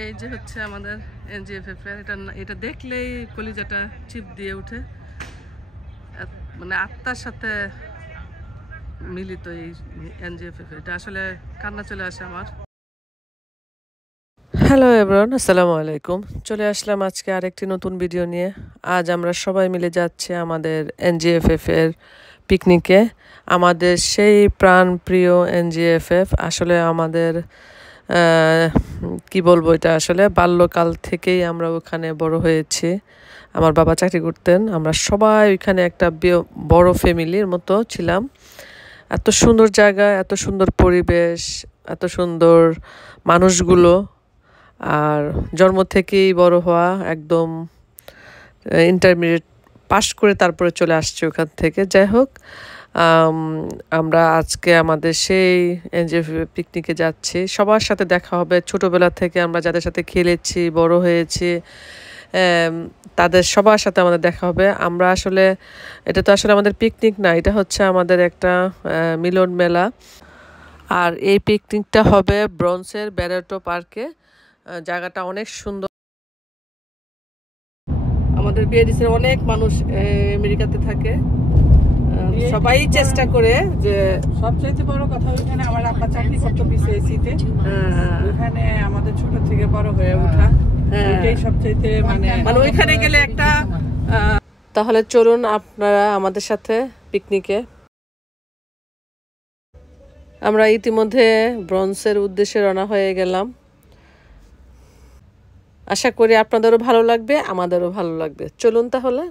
এই যে হচ্ছে আমাদের এনজিএফএফ এর, এটা দেখলেই কলিজাটা চিপ দিয়ে উঠে, মানে আত্মার সাথে মিলিত এই এনজিএফএফ। এটা আসলে কান্না চলে আসে আমার। হ্যালো এভরিওয়ান, আসসালামু আলাইকুম। চলে আসলাম আজকে আরেকটি নতুন ভিডিও নিয়ে। আজ আমরা সবাই মিলে যাচ্ছি আমাদের এনজিএফএফ এর পিকনিকে। আমাদের সেই প্রাণপ্রিয় এনজিএফএফ, আসলে আমাদের কি বলবো, এটা আসলে বাল্যকাল থেকেই আমরা ওখানে বড় হয়েছি। আমার বাবা চাকরি করতেন, আমরা সবাই ওইখানে একটা বড় ফ্যামিলির মতো ছিলাম। এত সুন্দর জায়গা, এত সুন্দর পরিবেশ, এত সুন্দর মানুষগুলো, আর জন্ম থেকেই বড় হওয়া, একদম ইন্টারমিডিয়েট পাস করে তারপরে চলে আসছি ওখান থেকে। যাই হোক, আমরা আজকে আমাদের সেই এনজিএফএফ পিকনিকে যাচ্ছি। সবার সাথে দেখা হবে, ছোটোবেলা থেকে আমরা যাদের সাথে খেলেছি, বড় হয়েছি, তাদের সবার সাথে আমাদের দেখা হবে। আমরা আসলে, এটা তো আসলে আমাদের পিকনিক না, এটা হচ্ছে আমাদের একটা মিলন মেলা। আর এই পিকনিকটা হবে ব্রোঞ্জের ব্যারেটো পার্কে। জায়গাটা অনেক সুন্দর। আমাদের বিএডিসির অনেক মানুষ আমেরিকাতে থাকে, সবাই চেষ্টা করে যে সবচেয়ে বড় কথা, ওইখানে আমার আব্বা চাকরি করতো বিসিএসিতে, ওখানে আমাদের ছোট থেকে বড় হয়ে ওঠা, এটাই সবচেয়ে মানে ওইখানে গেলে একটা। তাহলে চলুন আপনারা আমাদের সাথে পিকনিকে। আমরা ইতিমধ্যে ব্রোঞ্জের উদ্দেশ্যে রওনা হয়ে গেলাম। আশা করি আপনাদেরও ভালো লাগবে, আমাদেরও ভালো লাগবে। চলুন তাহলে।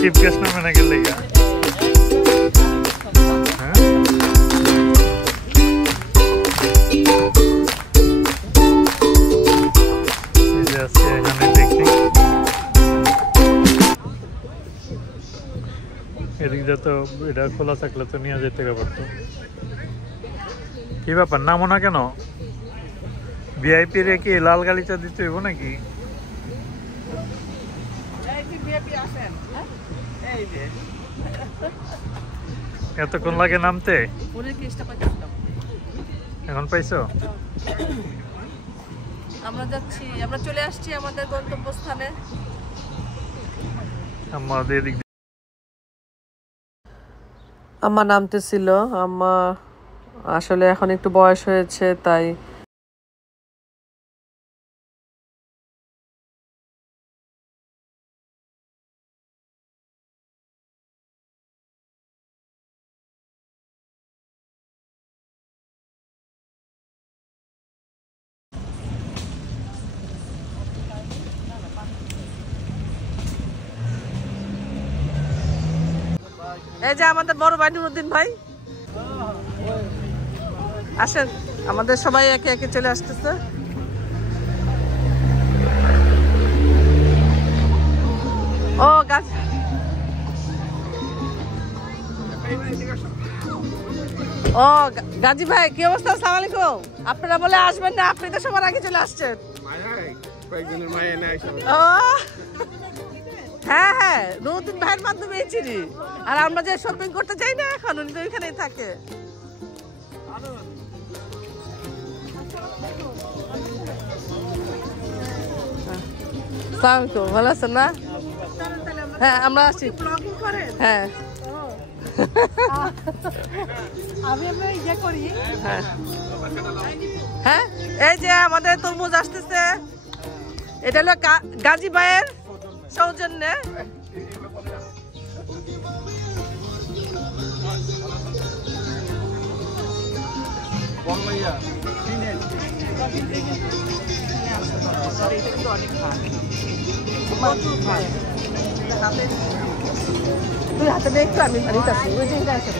চিফ গেস্ট না মেনে গেলে এদিক দিয়ে তো এটা খোলা থাকলে তো নিয়ে যেতে পারতো। কি ব্যাপার, নামো না কেন? ভিআইপি রে কি লাল গালিচা দিতে হইব নাকি? এতক্ষণ লাগে নামতে? এখন পাইছো? আমরা যাচ্ছি, আমরা চলে আসছি আমাদের গন্তব্যস্থানে। আমাদের আম্মা নামতেছিল। আম্মা আসলে এখন একটু বয়স হয়েছে, তাই এই যে আমাদের বড় ভাই নুরুদ্দিন ভাই, আসেন। আমাদের সবাই একে একে চলে আসতেছে। ও গাজী ভাই, কি অবস্থা? আসসালামু আলাইকুম। আপনারা বলে আসবেন না, আপনি তো সবার আগে চলে আসছেন। হ্যাঁ হ্যাঁ, নুরুদ্দিন ভাইয়ের মাধ্যমে চিনি। আর আমরা যে শপিং করতে চাই না এখন, উনি তো ওইখানেই থাকে। ভালো আছেন না? হ্যাঁ, আমরা আসছি। হ্যাঁ হ্যাঁ, এই যে আমাদের তরমুজ আসতেছে, এটা হলো গাজী ভাইয়ের সৌজন্যে। তুই হাতে নে একটু, আমি নিতেছি ওই যে আছে।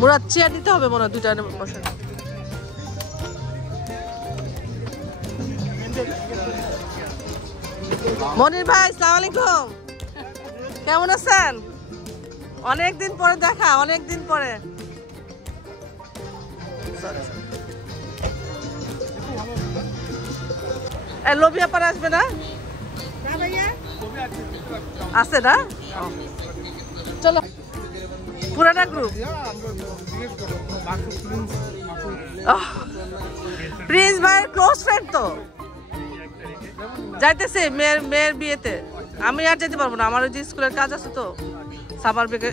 মুরাদ চেয়ার দিতে হবে মনে হয়, দুইটা বসে। মনির ভাই, আসসালামু আলাইকুম, কেমন আছেন? অনেকদিন পরে দেখা, অনেকদিন পরে। লোভিয়া পারে আসবে না? আছে না? চলো পুরানা গ্রুপ। প্রিন্স ভাইয়ের ক্লোজ ফ্রেন্ড তো। যাইতেছে মেয়ের বিয়েতে। আমি আর যেতে পারবো না, আমার ওই যে স্কুলের কাজ আছে তো, সামার ব্রেকে।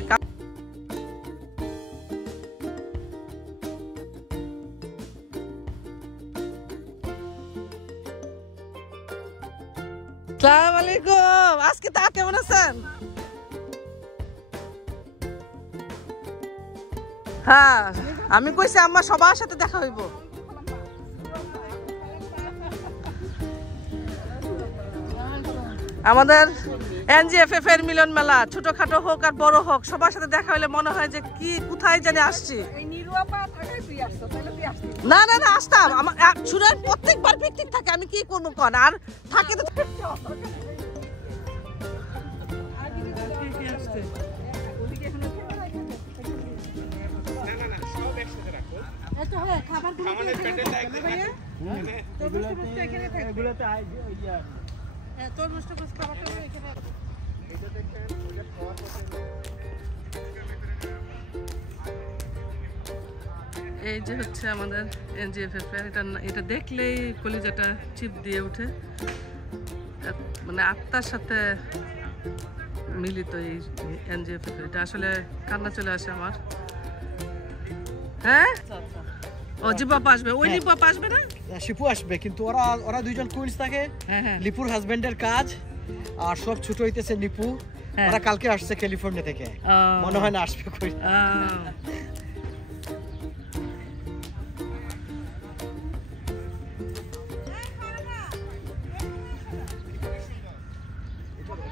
আসসালামু আলাইকুম, আজকে তা কেমন আছেন? হ্যাঁ, আমি কইছি আম্মা সবার সাথে দেখা হইব। আমাদের এনজিএফএফ এর মিলন মেলা, ছোটখাটো হোক আর বড় হোক, সবার সাথে দেখা হইলে মনে হয় যে কি কোথায় জানি আসছি। না না না, আসতাম। শুনেন, প্রত্যেকবার পিকনিক থাকে, আমি কি করবো কন, আর থাকে তো। এই যে হচ্ছে আমাদের এনজিএফএফ এর, এটা দেখলেই কলিজাটা চিপ দিয়ে উঠে, মানে আত্মার সাথে মিলিত এই এনজিএফএফ। এটা আসলে কান্না চলে আসে আমার। হ্যাঁ, ও জিবাপ আসবে, ওই লিপাপ আসবে না, শিপু আসবে, কিন্তু ওরা দুইজন কুইন্স থাকে। লিপুর হাজবেন্ডের কাজ, আর সব ছোট হইতেছে নিপু। ওরা কালকে আসছে ক্যালিফোর্নিয়া থেকে, মনে হয় না আসবে কই।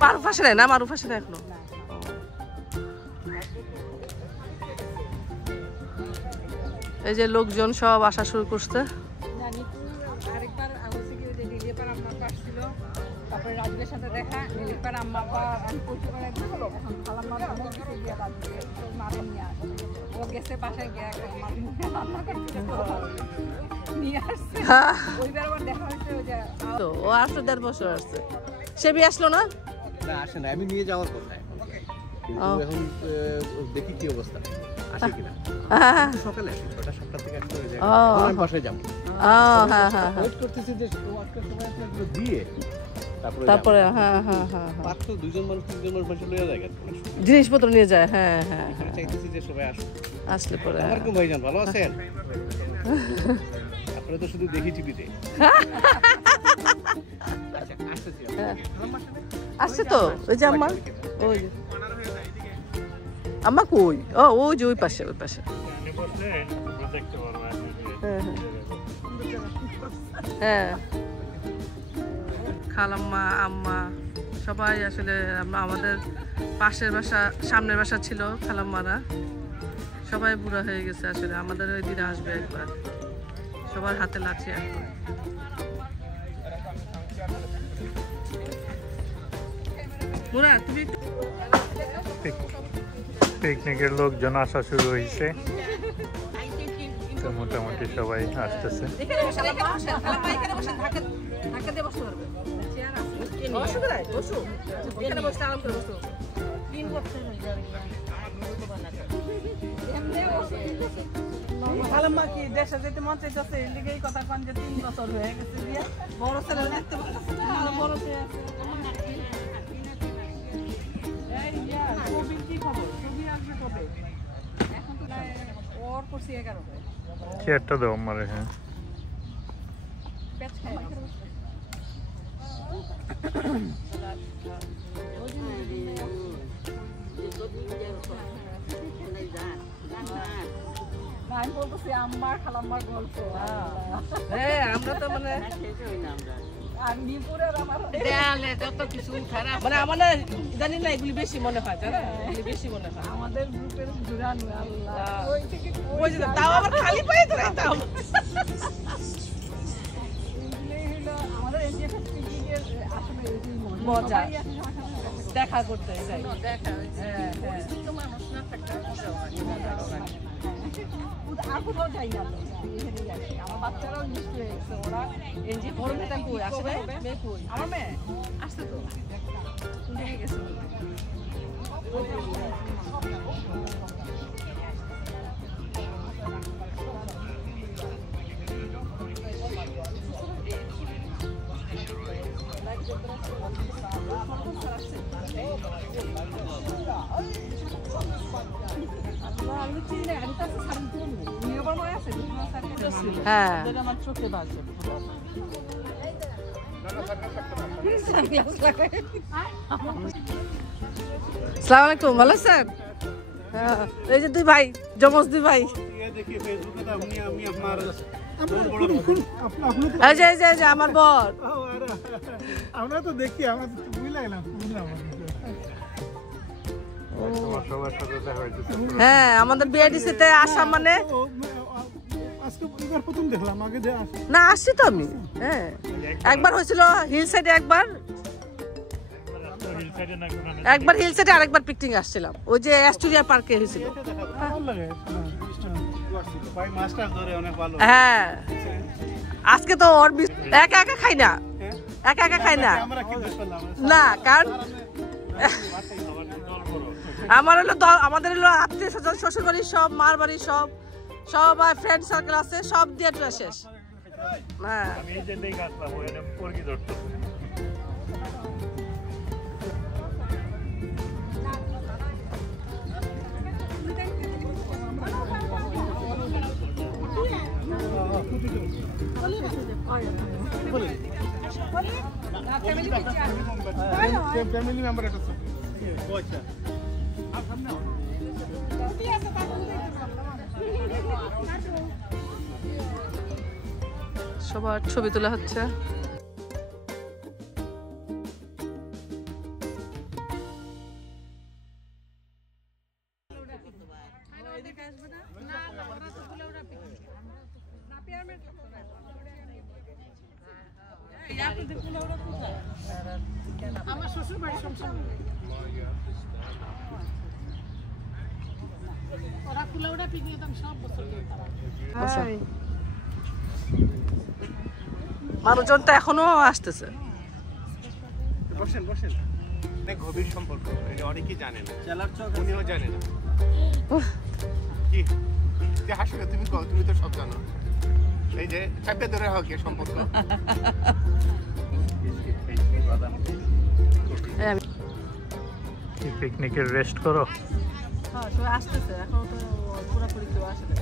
মারুফ আসে না? মারুফ আসে না এখনো। এই যে লোকজন সব আসা শুরু করছে। ও আসলে 1.5 বছর আসছে। সে বি আসলো না? আসে না, আমি নিয়ে যাওয়ার কথা, কিন্তু এখন দেখি কি অবস্থা, আসে কিনা। সকালে আসি, 6টা থেকে আসতে হবে, আমি বাসায় যাবো। ওয়েট করতেছি যে দিয়ে তারপরে হ্যাঁ হ্যাঁ হ্যাঁ, পাত্র দুজন মানুষ লইয়া যায়, জিনিসপত্র নিয়ে যায়। হ্যাঁ হ্যাঁ, চাইতেছি যে সবাই আসলে পরে। আমার ভাইজান ভালো আছেন? আপনারা তো শুধু দেখি টিভিতে। আসছে তো ওই যে আম্মা, ওই যে আম্মা কই, ও ওই যে ওই পাশে, ওই পাশে। হ্যাঁ, খালাম্মা, আম্মা সবাই আসলে আমাদের পাশের বাসা, সামনের বাসা ছিল খালাম্মারা, সবাই বুড়া হয়ে গেছে। আসলে আমাদের ওই দিনে আসবে একবার, সবার হাতে লাঠি এখন। পিকনিকের লোকজন আসা শুরু হয়েছে, তো মোটামুটি সবাই আসতেছে। খালাম্মা কি দেশে যেতে মন চাইতেছে, এর লিগে এই কথা কোন যে 3 বছর হয়ে গেছে দিয়া বড় ছেলে দেখতে পাচ্ছেন না, বড় ছেলে আছে। এই ইয়া ছবি কি খবর, ছবি আসবে কবে? এখন তো ওর করছি 11 চেয়ারটা দাও আমারে। হ্যাঁ, আমি বলতেছি আম্মা খালাম্মার গল্প। হ্যাঁ আমরা তো মানে আর মিরপুরের আমার দেয়ালে যত কিছু খারাপ মানে আমাদের জানি না এগুলি বেশি মনে হয় জানা এগুলি বেশি মনে হয় আমাদের গ্রুপের জুড়ানো আল্লাহ ওই থেকে ওই যে তাও আবার খালি পায়ে ধরাইতাম এগুলোই হলো আমাদের এনজিএফ পিকনিকের আসলে এটাই মজা। সবাই আসে সবার সাথে দেখা করতে। দেখা করতে চাই দেখা হ্যাঁ হ্যাঁ আর কোথাও যাই না তো এখানেই আসি। আমার বাচ্চারাও মিস হয়ে গেছে ওরা এনজি বড় মেয়েটা কই আসবে মেয়ে কই আমার মেয়ে আসছে তো দেখে গেছে হ্যাঁ আমার চোখে বাজে আসসালামু আলাইকুম ভালো আছেন হ্যাঁ এই যে দুই ভাই জমজ দুই ভাই এই যে এই যে আমার বর আমরা তো দেখি আমরা তো বুঝলাম না বুঝলাম হ্যাঁ আমাদের বিআইডিসিতে আসা মানে আজকে এবার প্রথম দেখলাম আগে যে না আসছি তো আমি হ্যাঁ একবার হয়েছিল হিল সাইডে একবার হিল সাইডে আরেকবার পিকনিক আসছিলাম ওই যে অ্যাস্টোরিয়া পার্কে হয়েছিল ভালো লাগে ভাই মাস্টার ধরে অনেক ভালো হ্যাঁ আজকে তো ওর একা একা খাই না একা একা খাই না আমরা কি দোষ করলাম না কারণ আমার হলো আমাদের হলো আত্মীয় স্বজন শ্বশুর বাড়ি সব মার বাড়ি সব সবাই ফ্রেন্ড সার্কেল আছে সব দিয়ে টুয়ে শেষ হ্যাঁ ফ্যামিলি মেম্বার এটা আচ্ছা সবার ছবি তোলা হচ্ছে আমার শ্বশুর বাড়ি সংসার ওরা কুলাউড়া পিকনিক আমি সব বছর মানুষজন তো এখনো আসতেছে বসেন বসেন অনেক গভীর সম্পর্ক অনেকেই জানে না উনিও জানে না কি যে হাসলে তুমি তো সব জানো এই যে চাপে ধরে হোক সম্পর্ক পিকনিকের রেস্ট করো হ্যাঁ সবাই আসতেছে এখনো তো পুরোপুরি কেউ আসে না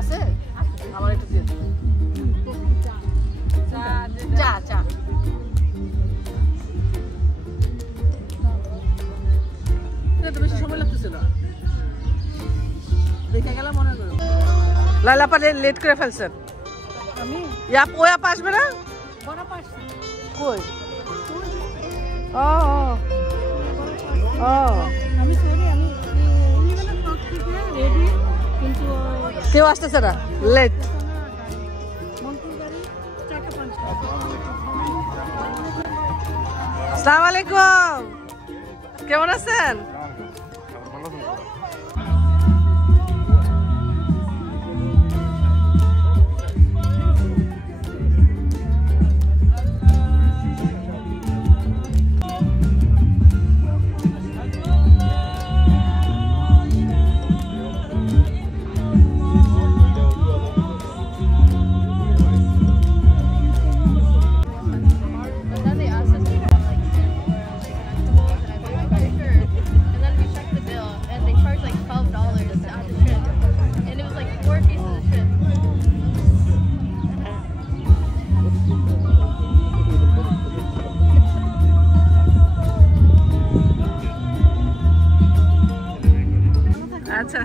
আছে আমার একটু দিয়ে চা চা তো বেশি সময় লাগতেছে না দেখে গেলে মনে করো লালা পা লেট করে ফেলছেন আমি ওই আপা আসবে না বড় পাশে কই ও ও আমি সরি আমি ইলেভেন ক্লক থেকে রেডি কিন্তু কেউ আসতেছে না লেট মন্টুর গাড়ি 4:05 আসসালামু আলাইকুম কেমন আছেন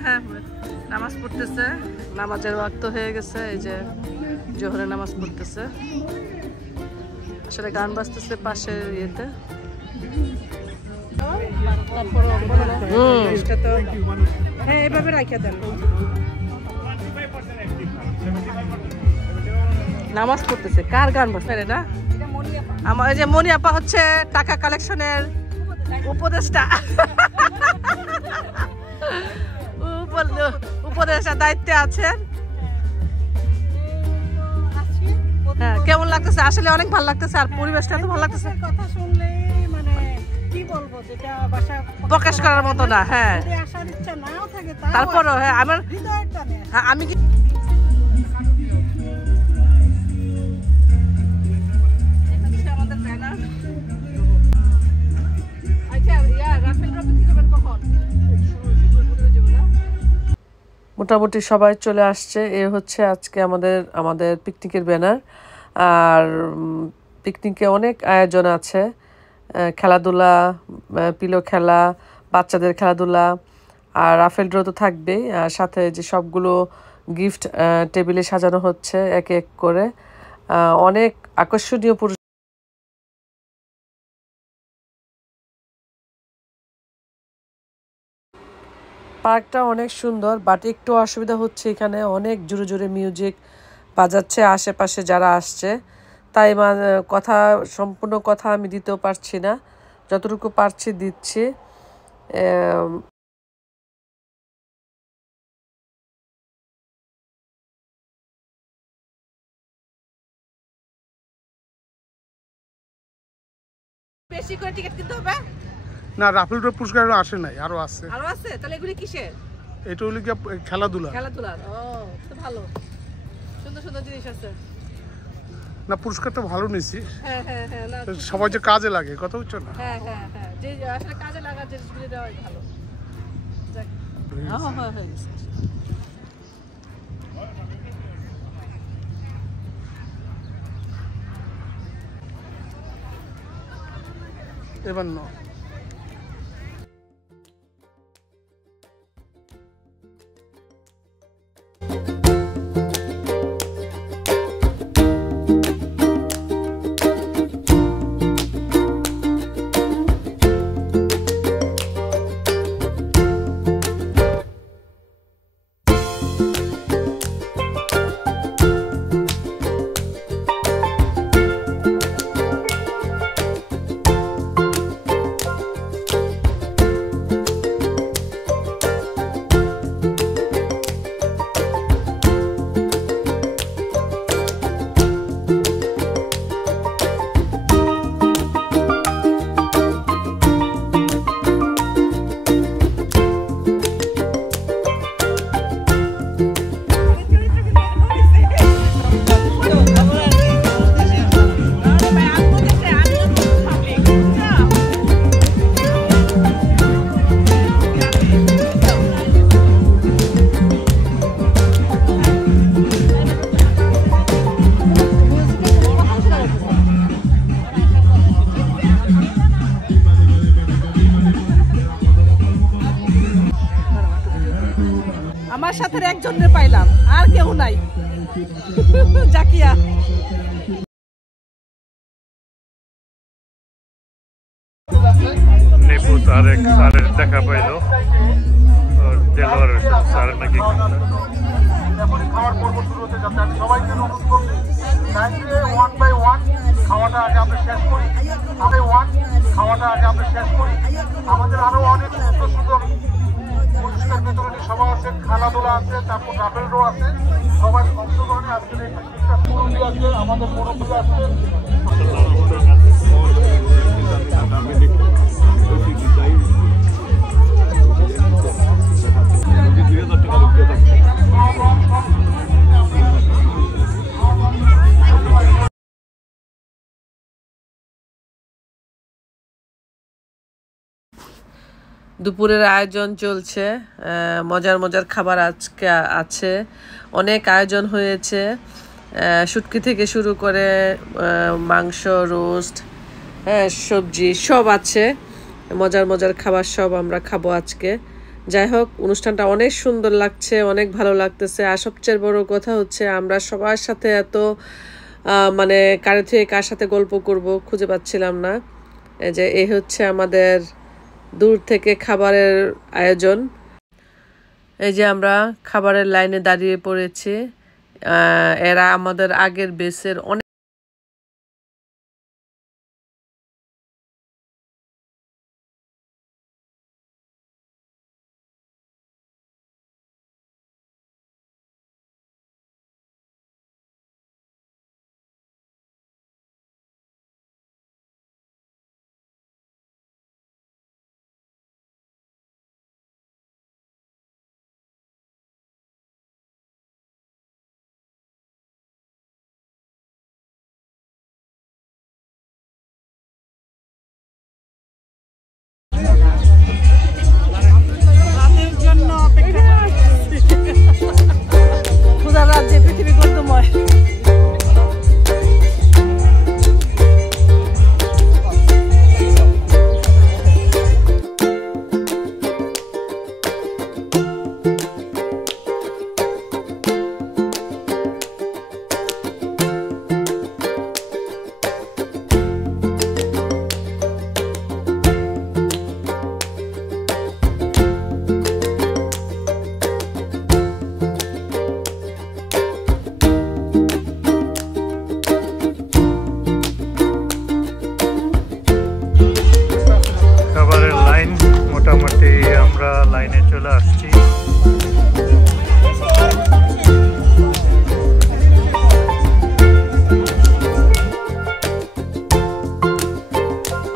হ্যাঁ নামাজ পড়তেছে, নামাজের ওয়াক্ত হয়ে গেছে। এই যে জোহরের নামাজ পড়তেছে, আসলে গান বাজতেছে পাশের ইয়েতে। হ্যাঁ এভাবে রাখা দেন। নামাজ পড়তেছে, কার গান বাজছে না? আমার এই যে মনি আপা হচ্ছে টাকা কালেকশনের উপদেষ্টা, উপদেষ্টার দায়িত্বে আছেন। হ্যাঁ কেমন লাগতেছে? আসলে অনেক ভালো লাগতেছে, আর পরিবেশটা তো ভালো লাগতেছে। কথা শুনলে মানে কি বলবো, যেটা ভাষা প্রকাশ করার মতো না। হ্যাঁ যদি আসার ইচ্ছা নাও থাকে তারপরও হ্যাঁ আমার হৃদয়ের টানে। হ্যাঁ আমি কি আমাদের ব্যানার। আচ্ছা রাফেল রবি কি করবেন কখন? মোটামুটি সবাই চলে আসছে। এ হচ্ছে আজকে আমাদের পিকনিকের ব্যানার। আর পিকনিকে অনেক আয়োজন আছে, খেলাধুলা, পিলো খেলা, বাচ্চাদের খেলাধুলা, আর রাফেল ড্র তো থাকবেই। আর সাথে যে সবগুলো গিফট টেবিলে সাজানো হচ্ছে এক এক করে। অনেক আকর্ষণীয় পার্কটা অনেক সুন্দর, বাট একটু অসুবিধা হচ্ছে, এখানে অনেক জোরে জোরে মিউজিক বাজাচ্ছে আশেপাশে যারা আসছে, তাই সম্পূর্ণ কথা আমি দিতেও পারছি না, যতটুকু পারছি দিচ্ছি। বেশি করে টিকিট কিনতে হবে না, রাফেল ড্র পুরস্কার আসে নাই, আরো আছে। আরো আছে? তাহলে এগুলি কিসের? এটা হলো কি খেলাধুলা। খেলাধুলার। ও তো ভালো, সুন্দর সুন্দর জিনিস আছে। না পুরস্কারটা ভালো নিছি। হ্যাঁ হ্যাঁ হ্যাঁ না সবাই যে কাজে লাগে, কথা বুঝছো না? হ্যাঁ হ্যাঁ হ্যাঁ, যে আসলে কাজে লাগার জিনিসগুলি দেওয়াই ভালো। যাক হ্যাঁ হয়ে গেছে। এবার ন আমার সাথে একজনের পাইলাম, আর কেউ নাই। জাকিয়া নেপু তারেক স্যারের দেখা পাইলো, দেলোয়ার স্যারের নাকি খাওয়ার পর্ব শুরু হতে যাচ্ছে। আমি সবাইকে অনুরোধ করছি, 1 by 1 খাওয়াটা আগে আমরা শেষ করি। খাওয়াটা আগে আমরা শেষ করি। আমাদের আরো অনেক সুন্দর সুন্দর পুরস্কার বিতরণী সভা আছে, খেলাধুলা আছে, তারপর রাফেল ড্র আছে। সবাই অংশগ্রহণে আজকের এই পিকনিকটা মুরব্বী আছে, আমাদের মুরব্বী আছে। দুপুরের আয়োজন চলছে, মজার মজার খাবার আজকে আছে, অনেক আয়োজন হয়েছে। শুটকি থেকে শুরু করে মাংস, রোস্ট, সবজি সব আছে, মজার মজার খাবার সব আমরা খাবো আজকে। যাই হোক, অনুষ্ঠানটা অনেক সুন্দর লাগছে, অনেক ভালো লাগতেছে। আর সবচেয়ে বড় কথা হচ্ছে আমরা সবার সাথে এত মানে কার থেকে কার সাথে গল্প করব খুঁজে পাচ্ছিলাম না। এই হচ্ছে আমাদের দূর থেকে খাবারের আয়োজন। এই যে আমরা খাবারের লাইনে দাঁড়িয়ে পড়েছি। এরা আমাদের আগের বেসের অনেক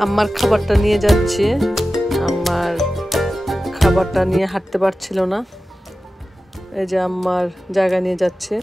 আমার খাবারটা নিয়ে যাচ্ছে। আমার খাবারটা নিয়ে হাঁটতে পারছিল না, এই যে আমার জায়গা নিয়ে যাচ্ছে।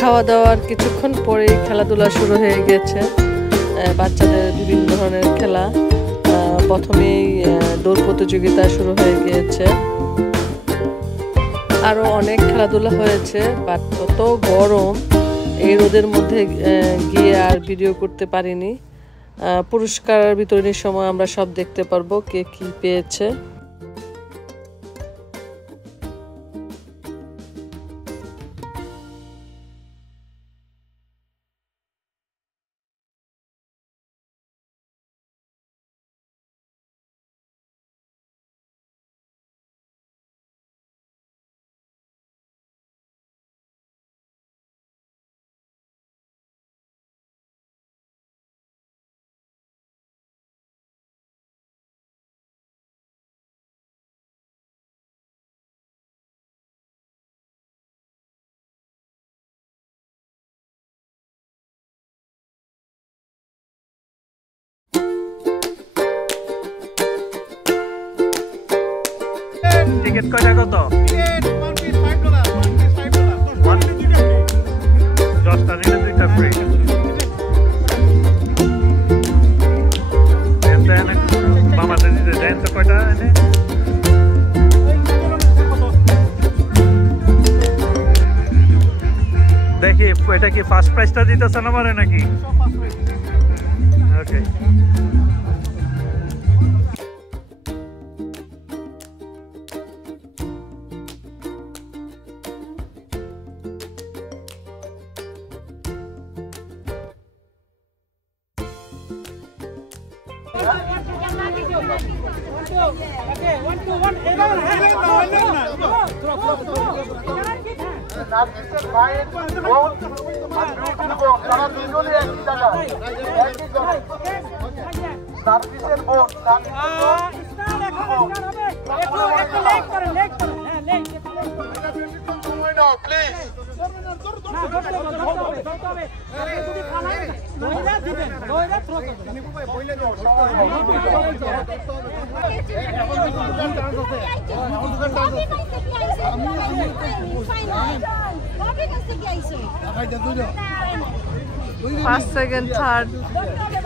খাওয়া দাওয়ার কিছুক্ষণ পরেই খেলাধুলা শুরু হয়ে গেছে। বাচ্চাদের বিভিন্ন ধরনের খেলা, প্রথমেই দৌড় প্রতিযোগিতা শুরু হয়ে গিয়েছে। আরো অনেক খেলাধুলা হয়েছে, বাট কত গরম, এই রোদের মধ্যে গিয়ে আর ভিডিও করতে পারিনি। পুরস্কার বিতরণের সময় আমরা সব দেখতে পারবো কে কি পেয়েছে। টিকিট কয়টা কত? $10 নিলে 2টা ফ্রি। মামাদের দিতে দেন তো কয়টা এনে? দেখি এটা কি ফার্স্ট প্রাইসটা দিতেছে না মানে নাকি? ওকে। নার্গিসের ভাইয়ের বোন আর বিউটির বোন তারা দুজনে একই জায়গায় একই জায়গায়। নার্গিসের বোন সময় নাও প্লিজ। ফার্স্ট সেকেন্ড থার্ড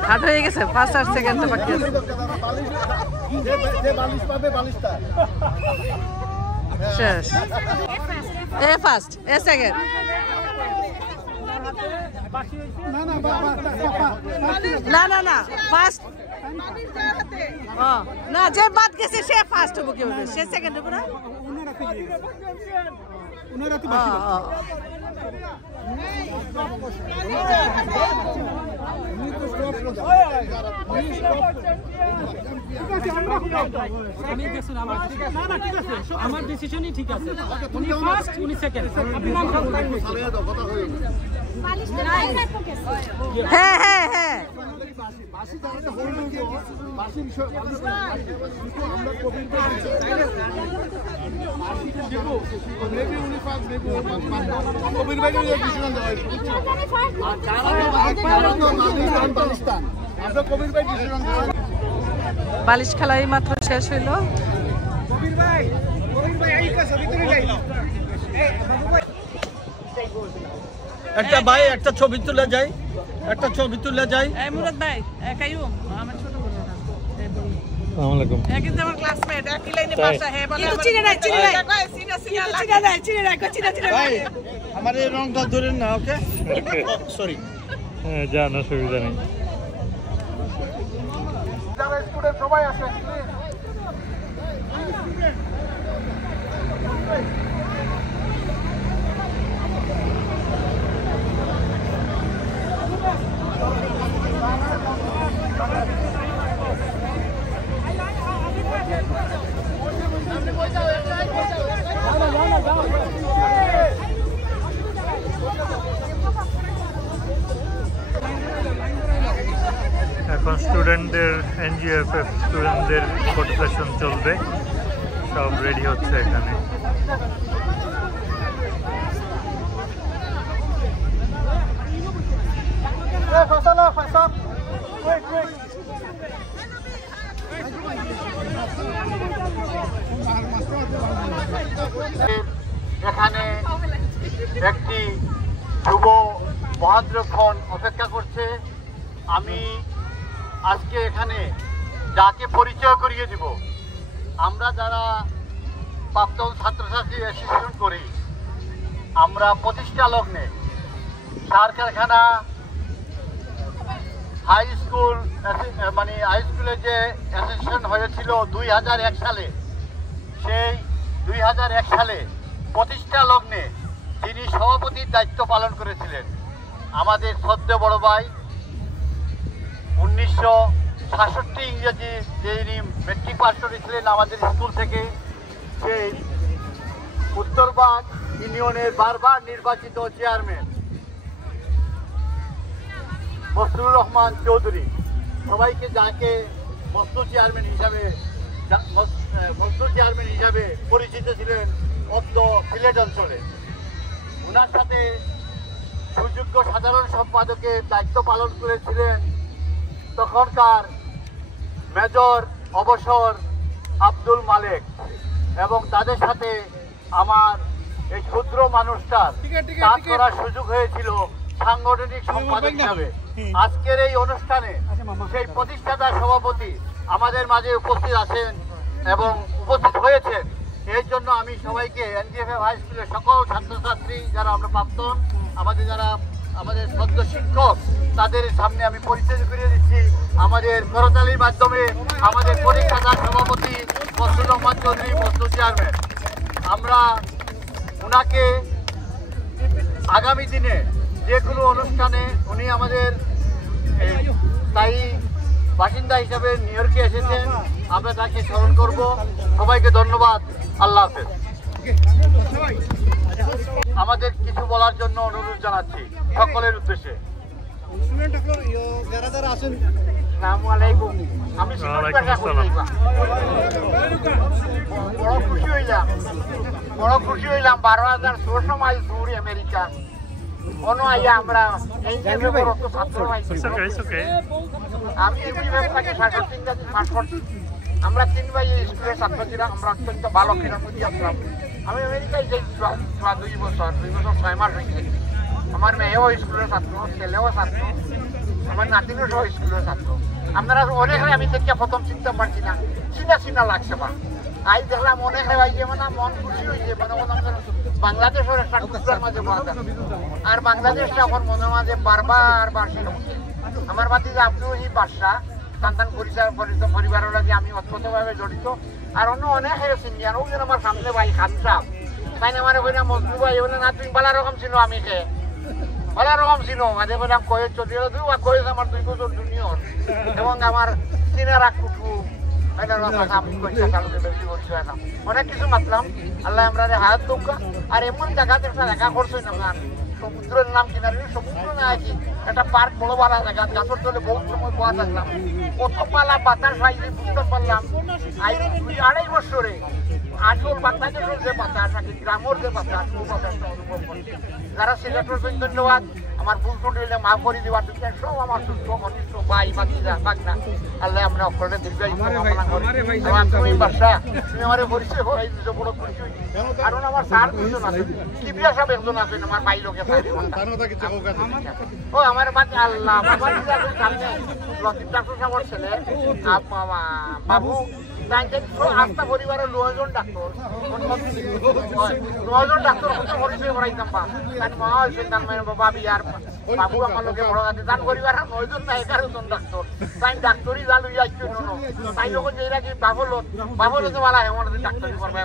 হাট হয়ে গেছে, ফার্স্ট আর সেকেন্ডটা বাকি আছে। শেষ। এ ফার্স্ট, এ সেকেন্ড। না না না ফার্স্ট না, যে বাদ গেছে সে ফার্স্ট হবো, কি হবে সে সেকেন্ড হবো না। আমার ডিসিশনই ঠিক আছে। উনি ফার্স্ট, উনি সেকেন্ড। হ্যাঁ হ্যাঁ হ্যাঁ বালিশ খেলাই মাত্র শেষ হইল। একটা ভাই একটা ছবি তুলে যায়, একটা ছবি তুলে যায়। মুরাদ ভাই কাইয়ুম আমার ছোট বোন, আসসালামু আলাইকুম। কিন্তু আমার ক্লাসমেট একই লাইনে পাশে। হ্যাঁ বলে চিনে নাই ভাই আমার এই রংটা ধরেন না, ওকে সরি। হ্যাঁ জান, অসুবিধা নেই। যারা স্টুডেন্ট সবাই আসেন প্লিজ। এখন স্টুডেন্টদের এনজিওএফএফ স্টুডেন্টদের ফটো সেশন চলবে, সব রেডি হচ্ছে এখানে। এখানে একটি শুভ মহাদ্রক্ষণ অপেক্ষা করছে। আমি আজকে এখানে যাকে পরিচয় করিয়ে দিব, আমরা যারা প্রাক্তন ছাত্রছাত্রী অ্যাসোসিয়েশন করি, আমরা প্রতিষ্ঠা লগ্নে সার কারখানা হাই স্কুল মানে হাই স্কুলে যে অ্যাসোসিয়েশন হয়েছিল 2001 সালে, সেই 2001 সালে প্রতিষ্ঠা লগ্নে যিনি সভাপতির দায়িত্ব পালন করেছিলেন আমাদের শ্রদ্ধেয় বড় ভাই, 1966 ইংরেজি যিনি মেট্রিক পাস করেছিলেন আমাদের স্কুল থেকে, সেই উত্তরবাগ ইউনিয়নের বারবার নির্বাচিত চেয়ারম্যান মসরুর রহমান চৌধুরী, সবাইকে যাকে মসরুর চেয়ারম্যান হিসাবে পরিচিত ছিলেন অদ্য সিলেট অঞ্চলে। ওনার সাথে সুযোগ্য সাধারণ সম্পাদকের দায়িত্ব পালন করেছিলেন তখনকার মেজর অবসর আব্দুল মালেক, এবং তাদের সাথে আমার এই ক্ষুদ্র মানুষটার কাজ করার সুযোগ হয়েছিল সাংগঠনিক সম্পাদক হিসাবে। আজকের এই অনুষ্ঠানে সেই প্রতিষ্ঠাতা সভাপতি আমাদের মাঝে উপস্থিত আছেন এবং উপস্থিত হয়েছেন। এর জন্য আমি সবাইকে এনজিএফএফ হাই স্কুলের সকল ছাত্রছাত্রী যারা আমরা প্রাক্তন, আমাদের সদ্য শিক্ষক, তাদের সামনে আমি পরিচয় করিয়ে দিচ্ছি। আমাদের করতালির মাধ্যমে আমাদের পরীক্ষাদার সভাপতি মসরুর রহমান চৌধুরী, মসরুর চেয়ারম্যান। আমরা ওনাকে আগামী দিনে যে কোনো অনুষ্ঠানে উনি আমাদের স্থায়ী বাসিন্দা হিসেবে নিউ ইয়র্কে এসেছেন, আমরা তাকে স্মরণ করব। সবাইকে ধন্যবাদ, আল্লাহ হাফেজ। আমাদের কিছু বলার জন্য অনুরোধ জানাচ্ছি সকলের উদ্দেশ্যে। আসসালামু আলাইকুম। আমি বড় খুশি হইলাম 12,600 মাইল দূর আমেরিকা অন্য আইয়া আমরা আমি আমরা 3 ভাই স্কুলের ছাত্র ছিলাম, আমরা অত্যন্ত ভালো ছিলাম। আমি আমেরিকায় যাই 2 বছর 6 মাস হয়েছে। আমার মেয়েও স্কুলের ছাত্র, ছেলেও ছাত্র, আমার নাতিনও সহ স্কুলের ছাত্র। আপনারা অনেক আমি থেকে প্রথম চিন্তা পারছি না, চিনা লাগছে বা আই দেখলাম অনেক হয়েছে, মানে মন খুশি হয়েছে। মানে বাংলাদেশের একটা টুকরার মাঝে বাঁধা, আর বাংলাদেশটা এখন মনের মাঝে বারবার বাড়ছে। আমার বাতি যে আপনিও এই বাসা সন্তান পরিবারের লাগে আমি অত্যন্তভাবে জড়িত। আর অন্য অনেক ইন্ডিয়ান ও যেন আমার সামনে ভাই খান সাহেব তাই না, মানে বললাম মজনু ভাই বলে না তুমি ভালো রকম ছিল, আমি খেয়ে ভালো রকম ছিল। মাঝে বললাম কয়েক চলি কয়েক আমার 2 বছর জুনিয়র এবং আমার চিনারা কুটুম অনেক কিছু মাতলাম। আল্লাহ আমরা হায়াত দৌকা। আর এমন জায়গাতে একটা দেখা করছোই না, সমুদ্রের নাম কিনারে সমুদ্র না আছি একটা পার্ক বড় বড় জায়গা, গাছের তলে বহুত সময় পাওয়া থাকলাম, কত পালা বাতাস পাইলে বুঝতে পারলাম। 2-2.5 বছরে আসল বাংলাদেশের যে বাতাস নাকি গ্রামের যে বাতাস বাতাসটা অনুভব করছে। যারা সিলেটের জন্য ধন্যবাদ, আমার ভুল টুটি হইলে মাফ করে দেওয়ার সব আমার সুস্থ ঘনিষ্ঠ ভাই বাকিরা বাগনা আল্লাহ আমরা অক্ষরে দীর্ঘায়ু তুমি বাসা তুমি আমার পরিচয় হয়ে দিচ্ছ, বড় খুশি হয়েছি। কারণ আমার স্যার 2জন আছে, কিবিয়া সাহেব একজন আছেন, আমার ভাই লোকে ও আমার বাচ্চা আল্লাহ সামনে লতিফ ডাক্তার সাহেবের ছেলে বাবু আস্থা পরিবারের 9 জন ডাক্তার, 9 জন ডাক্তার পরিচয় করাইতাম বা মা হয়েছেন তার মেয়ের বাবি আর বাবু আমার লোকে বড় আছে। তার পরিবারের 9 জন না 11 জন ডাক্তার, তাই ডাক্তারই যা লইয়া আসছে তাই লোক যে এরা কি বাবল তো বলা হয় আমার ডাক্তারি করবে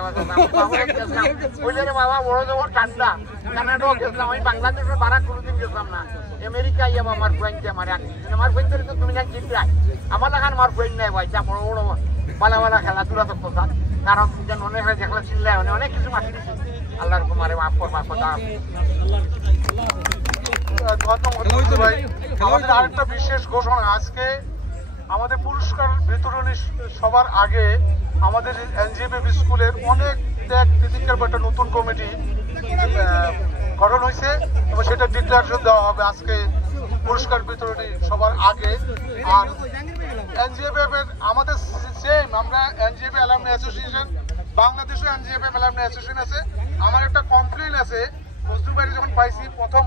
ওই বাবা বড় যখন ঠান্ডা কানাডাও গেছিলাম। আমি বাংলাদেশের বারা কোনোদিন গেছিলাম না, আমেরিকা ইয়ে আমার ফ্রেন্ড আমার ফ্রেন্ড তো তুমি না চিন্তা আমার লাগান আমার ফ্রেন্ড নাই ভাই, যা বড় বড় ভালো ভালো খেলাধুলা তো কথা। কারণ অনেক দেখলে চিনলে অনেক কিছু মাতি দিচ্ছি। আল্লাহর কুমারে মাফ করবা কথা। আমাদের আরেকটা বিশেষ ঘোষণা, আজকে আমাদের পুরস্কার বিতরণী সবার আগে আমাদের এনজিএফএফ স্কুলের অনেক ত্যাগ তিতিক্ষার একটা নতুন কমিটি গঠন হয়েছে এবং সেটা ডিক্লারেশন দেওয়া হবে আজকে পুরস্কার বিতরণী সবার আগে। আর এনজিএফএফ এর আমাদের সেম, আমরা এনজিএফএফ অ্যালামনি অ্যাসোসিয়েশন, বাংলাদেশও এনজিএফএফ অ্যালামনি অ্যাসোসিয়েশন আছে। আমার একটা কমপ্লেন আছে, মজদুর ভাই যখন পাইছি প্রথম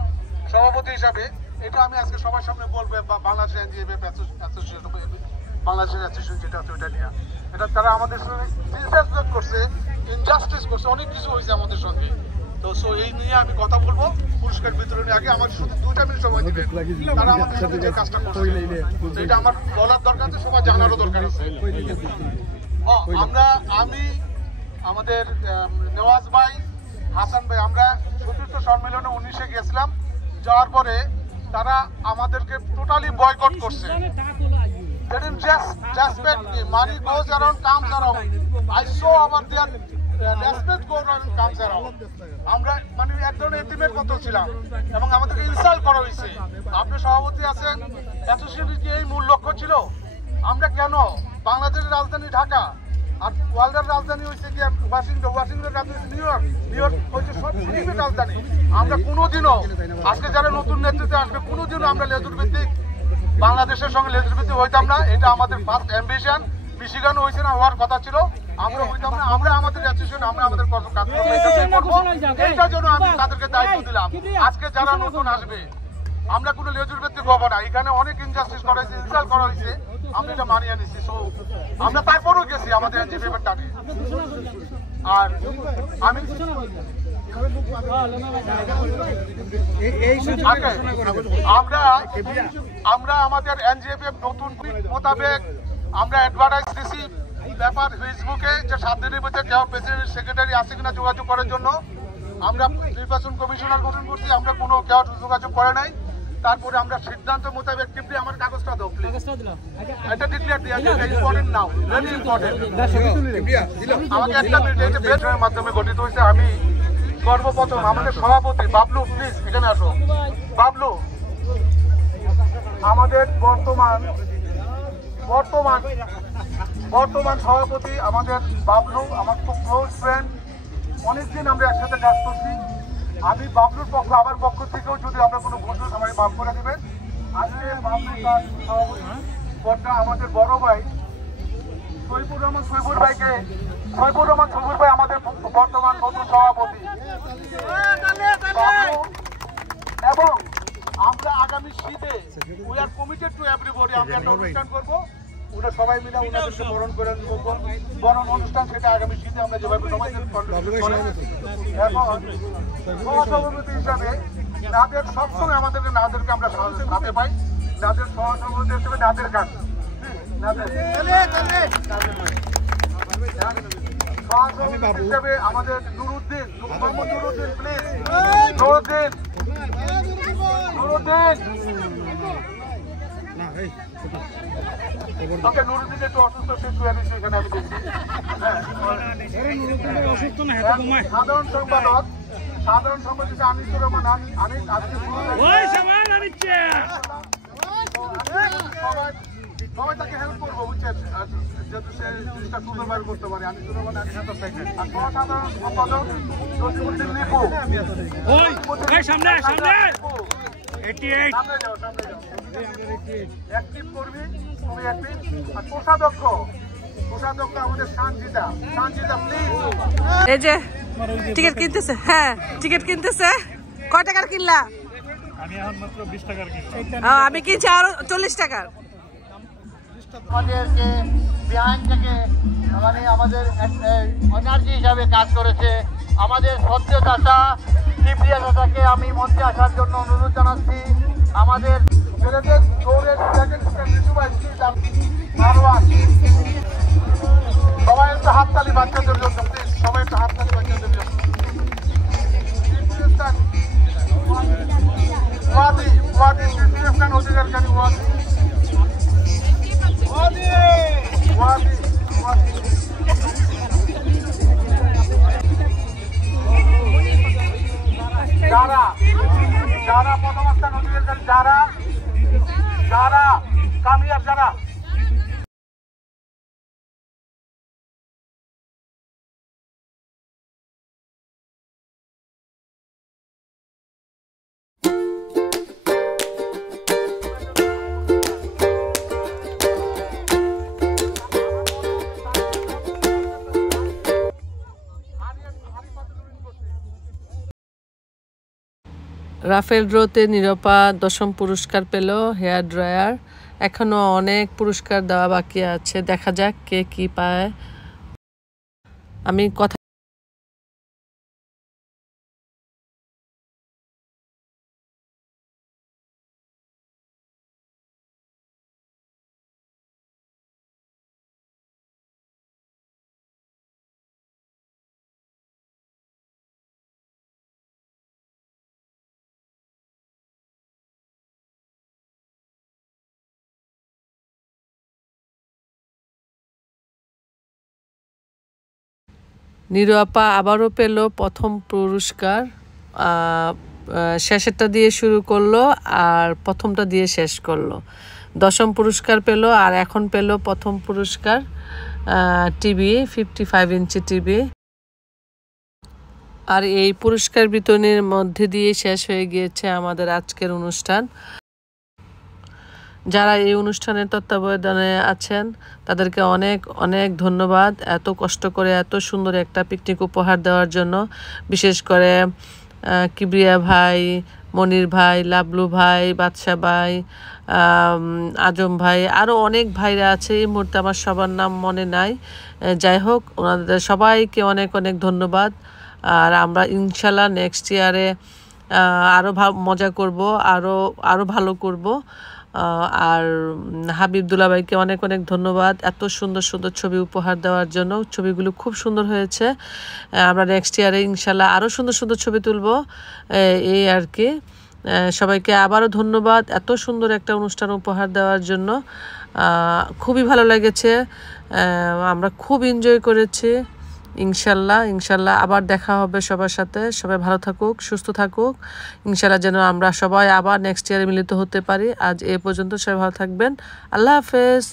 সভাপতি হিসাবে, এটা আমি আজকে সবার সামনে বলবো। বাংলাদেশ এনজিএফএফ অ্যাসোসিয়েশন, বাংলাদেশের অ্যাসোসিয়েশন যেটা আছে ওইটা নিয়ে, এটা তারা আমাদের সঙ্গে ডিসরেসপেক্ট করছে, ইনজাস্টিস করছে, অনেক কিছু হয়েছে আমাদের সঙ্গে। তো সো এই নিয়ে আমি কথা বলবো পুরস্কার বিতরণের আগে। আমার শুধু 2টা মিনিট সময় দিবেন, তারা আমাদের সাথে যে কাজটা করছে এটা আমার বলার দরকার আছে, সবাই জানারও দরকার আছে। আমি আমাদের নেওয়াজ ভাই, হাসান ভাই, আমরা চতুর্থ সম্মেলনে 19-এ গেছিলাম। যাওয়ার পরে তারা আমাদেরকে টোটালি বয়কট করছে। They didn't just respect me. Money goes around, comes around. I saw over there respect goes around, comes around. আমরা মানে এক ধরনের এতিমের মতো ছিলাম এবং আমাদেরকে ইনসাল্ট করা হয়েছে। আপনি সভাপতি আছেন, অ্যাসোসিয়েশনের কি এই মূল লক্ষ্য ছিল? আমরা কেন বাংলাদেশের রাজধানী ঢাকা আর ওয়ার্ল্ডের রাজধানী হয়েছে কি ওয়াশিংটন, ওয়াশিংটন রাজধানী নিউ ইয়র্ক, নিউ ইয়র্ক হচ্ছে সব পৃথিবীর রাজধানী। আমরা কোনোদিনও আজকে যারা নতুন নেতৃত্বে আসবে কোনোদিনও আমরা লেজুর ভিত্তিক বাংলাদেশের সঙ্গে লেজুর ভিত্তিক হইতাম না। এটা আমাদের ফার্স্ট অ্যাম্বিশন। মিশিগানও হয়েছে না, হওয়ার কথা ছিল, আমরা হইতাম না। আমরা আমাদের অ্যাসোসিয়েশন, আমরা আমাদের কাজ করবো। এইটার জন্য আমি তাদেরকে দায়িত্ব দিলাম। আজকে যারা নতুন আসবে আমরা কোনো লেজুর ভিত্তিক হবো না। এখানে অনেক ইনজাস্টিস করা হয়েছে, ইনসাল্ট করা হয়েছে, আমরা এটা মানিয়ে নিচ্ছি। সো আমরা তারপরেও গেছি আমাদের এনজিএফএফ টাকে। আর আমি আমরা আমাদের এনজিএফএফ নতুন মোতাবেক আমরা অ্যাডভার্টাইজ দিছি পেপার, ফেসবুকে, যে 7 দিনের মধ্যে কেউ প্রেসিডেন্ট সেক্রেটারি আছে কিনা যোগাযোগ করার জন্য। আমরা নির্বাচন কমিশনার গঠন করছি, আমরা কোনো কেউ যোগাযোগ করে নাই। তারপরে আমরা সিদ্ধান্ত মোতাবেক টিপলি আমার কাগজটা দাও প্লিজ। এটা ডিক্লেয়ার দিয়া যে ইম্পর্টেন্ট নাও, ভেরি ইম্পর্টেন্ট। আমাকে একটা মিনিট, এই যে বেডের মাধ্যমে গঠিত হয়েছে। আমি সর্বপ্রথম আমাদের সভাপতি বাবলু, প্লিজ এখানে আসো। বাবলু আমাদের বর্তমান সভাপতি আমাদের বাবলু, আমার খুব ক্লোজ ফ্রেন্ড, অনেকদিন আমরা একসাথে কাজ করছি। আমি বাবলুর পক্ষ, আমার পক্ষ থেকেও যদি আপনার কোনো ভুল সবাই মাফ করে দেবেন। আজকে বাবলু তার সভাপতি পদটা আমাদের বড় ভাই শহীদুর রহমান শহীদুর ভাই আমাদের বর্তমান নতুন সভাপতি। এবং আমরা আগামী শীতে we are committed to everybody, আমরা একটা অনুষ্ঠান করবো, ওরা সবাই মিলে ওনাদেরকে বরণ করে বরণ অনুষ্ঠান, সেটা আগামী শীতে আমরা যেভাবে সবাই সহসভাপতি হিসাবে নাদের সবসময় আমাদেরকে নাদেরকে আমরা সাথে পাই। নাদের সহসভাপতি হিসেবে নাদের কাজ সহসভাপতি হিসেবে আমাদের নুরুদ্দিন, মোহাম্মদ নুরুদ্দিন, প্লিজ নুরুদ্দিন ওকে, নুরুদ্দিন একটু অসুস্থ, সে শুয়ে দিচ্ছে এখানে, আমি দেখছি। সাধারণ সম্পাদক আনিসুর রহমান, সবাই তাকে হেল্প করবো, বুঝছেন, যাতে সে জিনিসটা সুন্দরভাবে করতে পারে। আনিসুর রহমান আর সাধারণ সম্পাদক জসিমুদ্দিন লিপু, অ্যাক্টিভ কর্মী, তুমি অ্যাক্টিভ। আর কোষাধ্যক্ষ আমাদের সঞ্জিতা, প্লিজ। এই যে টিকিট কিনতেছে, হ্যাঁ টিকিট কিনতেছে। কয় টাকার কিনলা? আমি এখন মাত্র 20 টাকার কিনছি। আমি কিনছি আরো 40 টাকার। আমাদেরকে বিহাইন্ড থেকে মানে আমাদের এনার্জি হিসাবে কাজ করেছে। আমাদের সত্য চাচা, কিবরিয়া চাচাকে আমি মঞ্চে আসার জন্য অনুরোধ জানাচ্ছি। আমাদের ছেলেদের দৌড়ের সবাই একটা হাততালি বাচ্চাদের জন্য, প্লিজ সবাই একটা হাততালি বাচ্চাদের জন্য। অধিকারী যারা প্রথম স্থান অধিকারী, যারা কামিয়াব, যারা রাফেল ড্রোতে নিরপা 10ম পুরস্কার পেল, হেয়ার ড্রায়ার। এখনো অনেক পুরস্কার দেওয়া বাকি আছে, দেখা যাক কে কি পায়। আমি কথা নিরপা আবারও পেল প্রথম পুরস্কার। শেষেরটা দিয়ে শুরু করলো আর প্রথমটা দিয়ে শেষ করলো। 10ম পুরস্কার পেল আর এখন পেল প্রথম পুরস্কার, টিভি, 55 ইঞ্চি টিভি। আর এই পুরস্কার বিতরণের মধ্যে দিয়ে শেষ হয়ে গিয়েছে আমাদের আজকের অনুষ্ঠান। যারা এই অনুষ্ঠানের তত্ত্বাবধানে আছেন তাদেরকে অনেক অনেক ধন্যবাদ, এত কষ্ট করে এত সুন্দর একটা পিকনিক উপহার দেওয়ার জন্য। বিশেষ করে কিবরিয়া ভাই, মনির ভাই, লাবলু ভাই, বাদশা ভাই, আজম ভাই, আরও অনেক ভাইরা আছে, এই মুহূর্তে আমার সবার নাম মনে নাই। যাই হোক, ওনাদের সবাইকে অনেক অনেক ধন্যবাদ। আর আমরা ইনশাল্লাহ নেক্সট ইয়ারে আরও মজা করব, আরও ভালো করব। আর হাবিবুল্লাহ ভাইকে অনেক অনেক ধন্যবাদ এত সুন্দর সুন্দর ছবি উপহার দেওয়ার জন্য। ছবিগুলো খুব সুন্দর হয়েছে। আমরা নেক্সট ইয়ারে ইনশাল্লাহ আরও সুন্দর সুন্দর ছবি তুলব, এই আর কি। সবাইকে আবারও ধন্যবাদ এত সুন্দর একটা অনুষ্ঠান উপহার দেওয়ার জন্য। খুবই ভালো লেগেছে, আমরা খুব এনজয় করেছি। ইনশাল্লাহ আবার দেখা হবে সবার সাথে। সবাই ভালো থাকুক, সুস্থ থাকুক। ইনশাল্লাহ যেন আমরা সবাই আবার নেক্সট ইয়ারে মিলিত হতে পারি। আজ এ পর্যন্ত, সবাই ভালো থাকবেন। আল্লাহ হাফেজ।